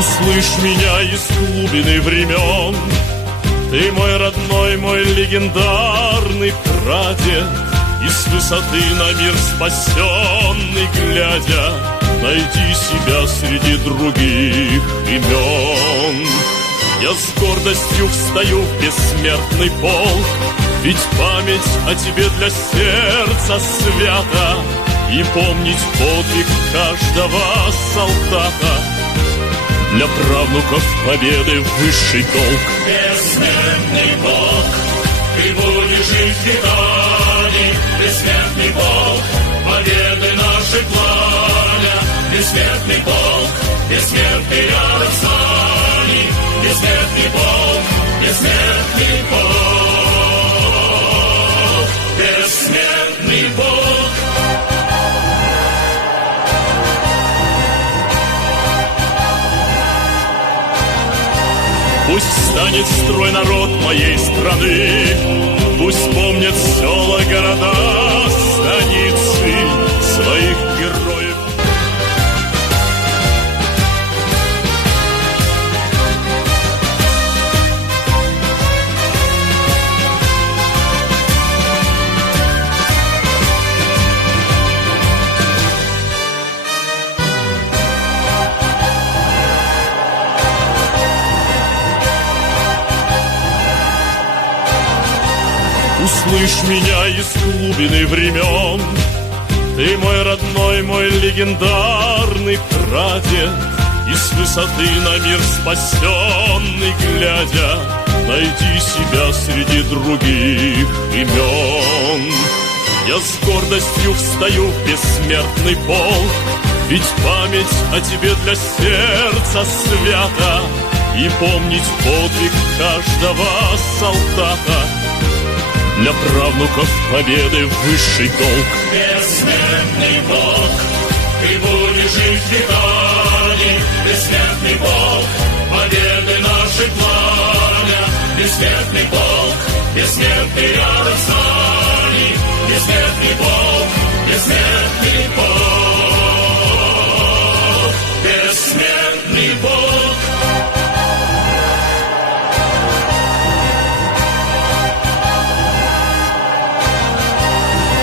Услышь меня из глубины времен, ты мой родной, мой легендарный прадед, и с высоты на мир спасенный глядя, найди себя среди других имен. Я с гордостью встаю в бессмертный полк, ведь память о тебе для сердца свята, и помнить подвиг каждого солдата для правнуков победы высший долг. Бессмертный Бог, ты будешь жить в веками, бессмертный Бог, победы нашей пламя. Бессмертный Бог, бессмертный рядом с нами, бессмертный Бог, бессмертный Бог, бессмертный Бог. Пусть станет строй народ моей страны, пусть помнят села, города, станицы своих героев. Услышь меня из глубины времен, ты мой родной, мой легендарный прадед, и с высоты на мир спасенный глядя, найди себя среди других имен. Я с гордостью встаю в бессмертный полк, ведь память о тебе для сердца свята, и помнить подвиг каждого солдата для правнуков победы высший долг. Бессмертный Бог, ты будешь жить в веками, бессмертный Бог, победы нашей пламя. Бессмертный Бог, бессмертный рядом с нами, бессмертный Бог, бессмертный Бог, бессмертный Бог.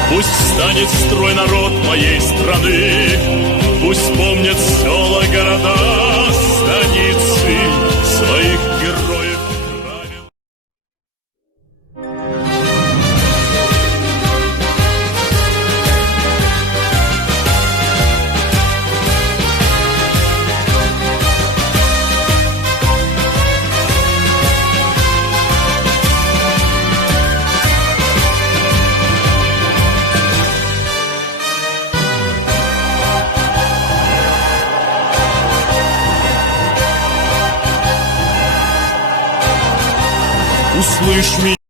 Пусть станет строй народ моей страны, пусть помнят села, города, станицы своих героев. Услышь меня.